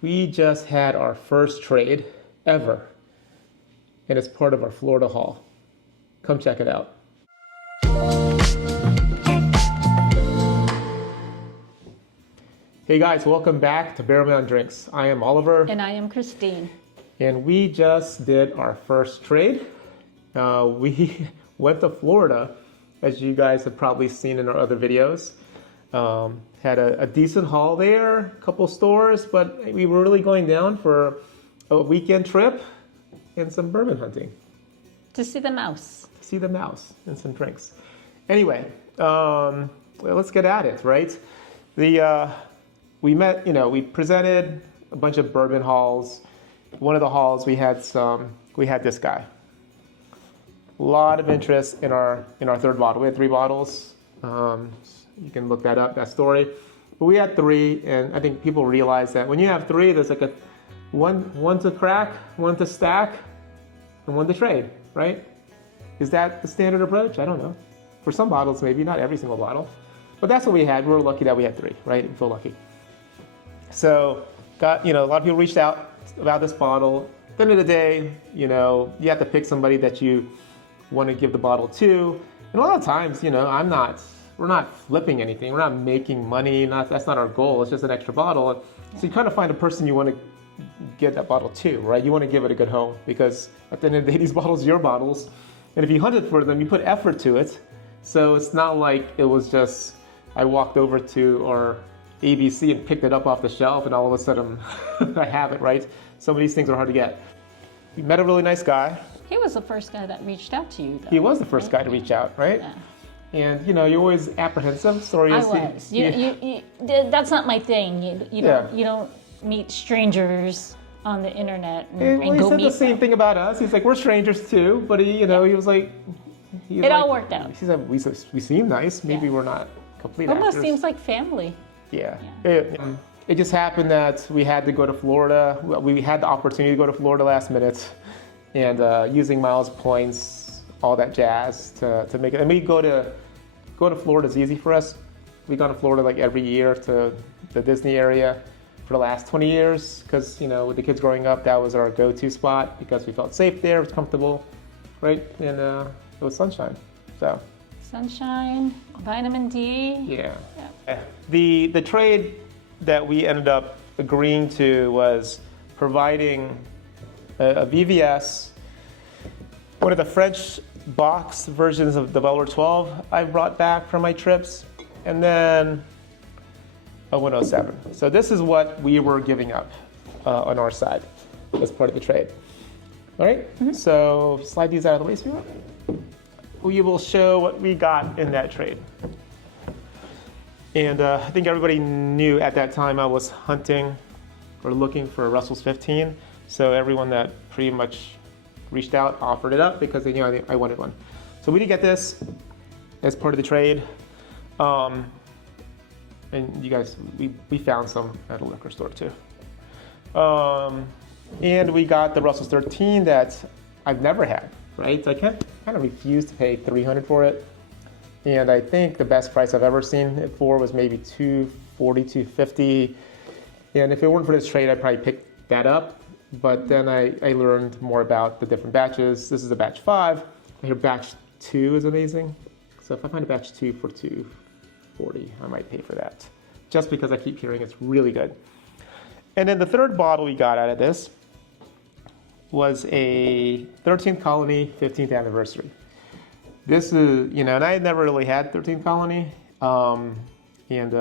We just had our first trade ever, and it's part of our Florida haul. Come check it out. Hey guys, welcome back to Bourbon Drinks. I am Oliver. And I am Christine. And we just did our first trade. We went to Florida, as you guys have probably seen in our other videos. Had a decent haul there, a couple stores, but we were really going down for a weekend trip and some bourbon hunting. To see the mouse. To see the mouse and some drinks. Anyway, well, let's get at it, right? We met, we presented a bunch of bourbon hauls. One of the hauls we had this guy. A lot of interest in our third bottle. We had 3 bottles. You can look that up, that story. But we had 3, and I think people realize that when you have 3, there's like one to crack, one to stack, and one to trade, right? Is that the standard approach? I don't know. For some bottles, maybe, not every single bottle. But that's what we had. We were lucky that we had 3, right? We feel lucky. So, a lot of people reached out about this bottle. At the end of the day, you have to pick somebody that you want to give the bottle to. And a lot of times, we're not flipping anything. We're not making money. That's not our goal. It's just an extra bottle. So you kind of find a person you want to give that bottle to, right? You want to give it a good home because at the end of the day, these bottles are your bottles. And if you hunted for them, you put effort to it. So it's not like it was just, I walked over to our ABC and picked it up off the shelf and all of a sudden I have it, right? Some of these things are hard to get. We met a really nice guy. He was the first guy that reached out to you, though. He was the first guy to reach out, right? Yeah. And you're always apprehensive. Sorry, I was. You, that's not my thing. You don't meet strangers on the internet and he go said meet the same them. thing about us. He's like, we're strangers too, but he was like, it all worked out. He said, we seem nice. Maybe we're not complete Almost actors. seems like family. Yeah. It just happened that we had to go to Florida. We had the opportunity to go to Florida last minute, and using miles, points, all that jazz to make it. And we go to Florida is easy for us. We go to Florida like every year to the Disney area for the last 20 years because, with the kids growing up, that was our go-to spot because we felt safe there, it was comfortable, right? And it was sunshine, so. Sunshine, vitamin D. Yeah. The trade that we ended up agreeing to was providing a VVS, one of the French box versions of the Cellar 12 I brought back from my trips, and then a 107. So this is what we were giving up on our side as part of the trade. All right, So slide these out of the way so you want. We will show what we got in that trade. And I think everybody knew at that time I was hunting or looking for Russell's 15. So everyone that pretty much reached out offered it up because they knew I wanted one. So we did get this as part of the trade. And you guys, we found some at a liquor store too. And we got the Russell's 13 that I've never had, right? So I kind of refused to pay $300 for it. And I think the best price I've ever seen it for was maybe $240, $250. And if it weren't for this trade, I'd probably pick that up. But then I learned more about the different batches. This is a batch 5. I hear batch 2 is amazing. So if I find a batch 2 for $240, I might pay for that. Just because I keep hearing it's really good. And then the third bottle we got out of this was a 13th Colony 15th anniversary. This is, and I had never really had 13th Colony. And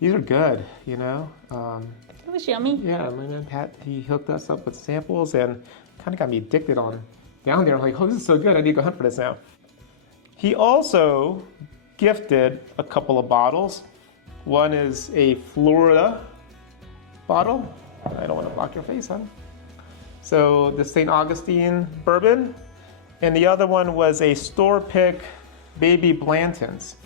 these are good, It was yummy. Yeah, Pat, he hooked us up with samples and kind of got me addicted on down there. I'm like, oh, this is so good. I need to go hunt for this now. He also gifted a couple of bottles. One is a Florida bottle. I don't want to block your face, huh? So the St. Augustine bourbon. And the other one was a store pick Baby Blanton's.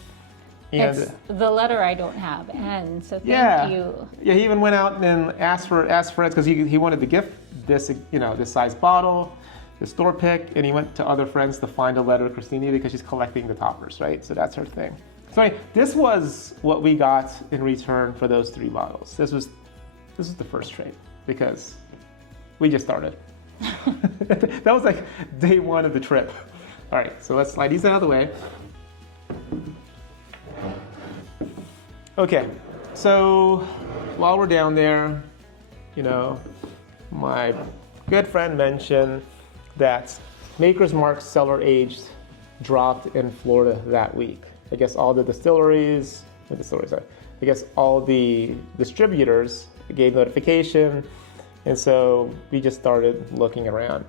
And it's the letter I don't have, and so thank you. Yeah, he even went out and asked friends because he wanted to gift this, this size bottle, the store pick, and he went to other friends to find a letter to Christina because she's collecting the toppers, right? So that's her thing. So anyway, this was what we got in return for those 3 bottles. This was this is the first trade because we just started. That was like day one of the trip. All right, so let's slide these out of the way. Okay, so while we're down there, you know, my good friend mentioned that Maker's Mark cellar aged dropped in Florida that week. I guess all the distilleries, I guess all the distributors gave notification, and so we just started looking around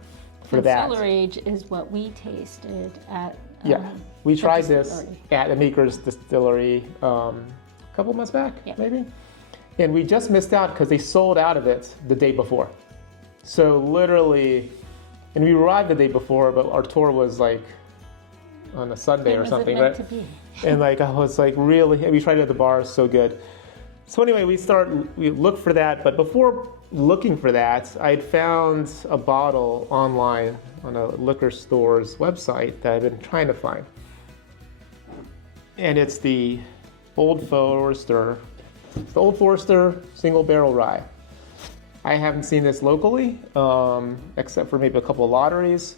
for that. Cellar age is what we tasted at. We the tried this distillery. at the Maker's Distillery a couple months back, maybe, and we just missed out because they sold out of it the day before. So literally, and we arrived the day before, but our tour was like on a Sunday or something, meant right? to be? And like I was like really, we tried it at the bar, so good. So anyway, we looked for that, but before looking for that, I'd found a bottle online on a liquor store's website that I've been trying to find. And it's the Old Forester, single barrel rye. I haven't seen this locally, except for maybe a couple of lotteries,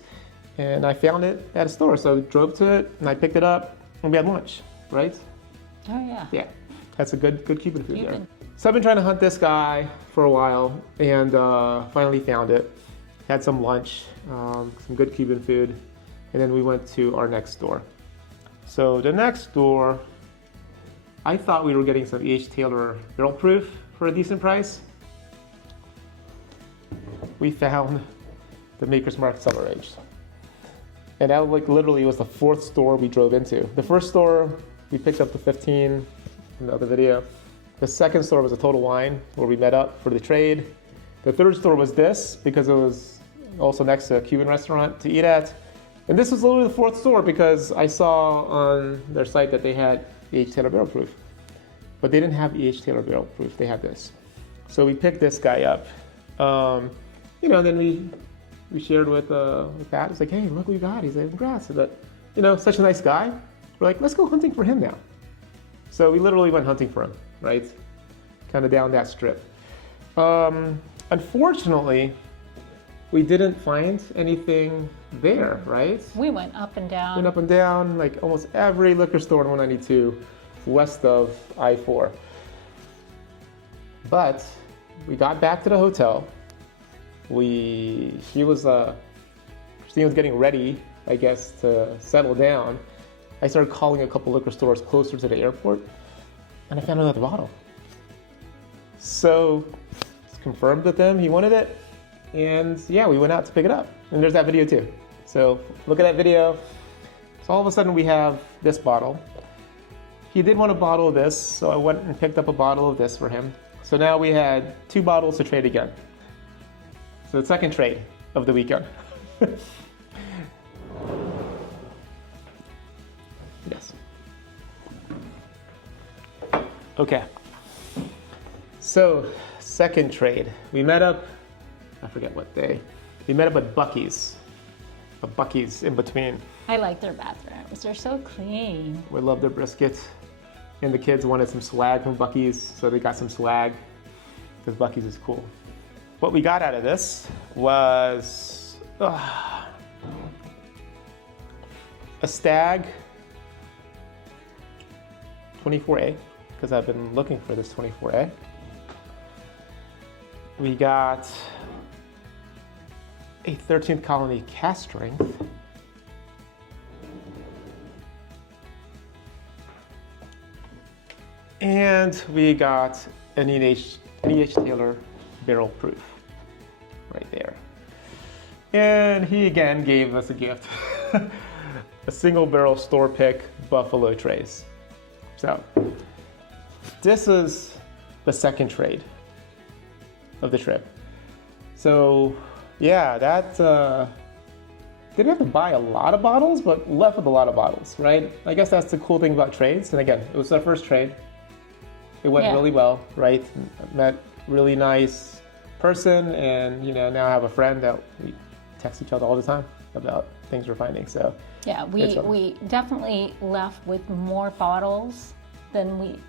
and I found it at a store. So I drove to it and I picked it up and we had lunch, right? Oh yeah. Yeah, that's a good Cuban food there. So I've been trying to hunt this guy for a while and finally found it. Had some lunch, some good Cuban food, and then we went to our next door. So the next door, I thought we were getting some E.H. Taylor barrel proof for a decent price. We found the Maker's Mark cellar aged. And that like literally was the fourth store we drove into. The first store, we picked up the 15 in the other video. The second store was a Total Wine where we met up for the trade. The third store was this because it was also next to a Cuban restaurant to eat at. And this was literally the fourth store because I saw on their site that they had E.H. Taylor barrel proof. But they didn't have E.H. Taylor barrel proof, they had this. So we picked this guy up. Then we shared with Pat. It's like, hey, look what we got. He's like, congrats. But, such a nice guy. We're like, let's go hunting for him now. So we literally went hunting for him, right? Kind of down that strip. Unfortunately, we didn't find anything there, right? We went up and down. Went up and down, like almost every liquor store in 192 west of I-4. But we got back to the hotel. Christine was getting ready, I guess, to settle down. I started calling a couple liquor stores closer to the airport, and I found another bottle. So, it's confirmed with them, he wanted it, and yeah, we went out to pick it up. And there's that video too. So, look at that video. So all of a sudden we have this bottle. He did want a bottle of this, so I went and picked up a bottle of this for him. So now we had 2 bottles to trade again. So the second trade of the weekend. Yes. Okay. So, second trade. We met up, I forget what day. We met up at Buc-ee's. A Buc-ee's in between. I like their bathrooms. They're so clean. We love their brisket. And the kids wanted some swag from Buc-ee's, so they got some swag because Buc-ee's is cool. What we got out of this was a Stag 24A, because I've been looking for this 24A. We got a 13th Colony cast strength. And we got an E.H. Taylor barrel proof right there. And he again gave us a gift, a single barrel store pick Buffalo Trace. So this is the second trade of the trip. So yeah, that didn't have to buy a lot of bottles, but left with a lot of bottles, right? I guess that's the cool thing about trades. And again, it was our first trade. It went really well, right? Met really nice person, and now I have a friend that we text each other all the time about things we're finding. So yeah, we definitely left with more bottles than we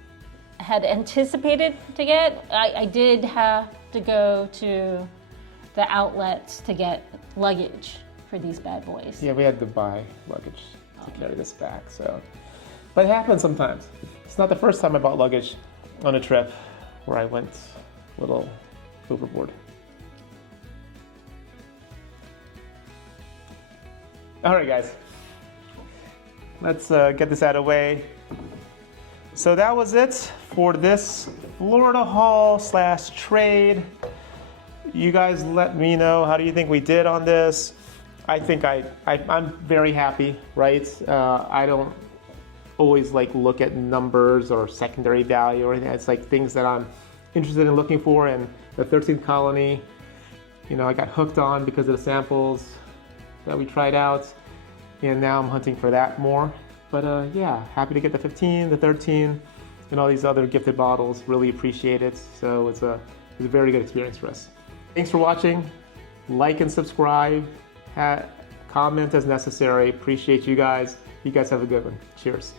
had anticipated to get. I did have to go to the outlets to get luggage for these bad boys. Yeah, we had to buy luggage to carry this back, so. But it happens sometimes. It's not the first time I bought luggage on a trip where I went a little overboard. All right, guys. Let's get this out of the way. So that was it for this Florida haul / trade. You guys let me know, how do you think we did on this? I think I'm very happy, right? I don't always like look at numbers or secondary value or anything. It's like things that I'm interested in looking for, and the 13th colony, you know, I got hooked on because of the samples that we tried out, and now I'm hunting for that more. But yeah, happy to get the 15, the 13, and all these other gifted bottles. Really appreciate it. So it's a very good experience for us. Thanks for watching. Like and subscribe. Comment as necessary. Appreciate you guys. You guys have a good one. Cheers.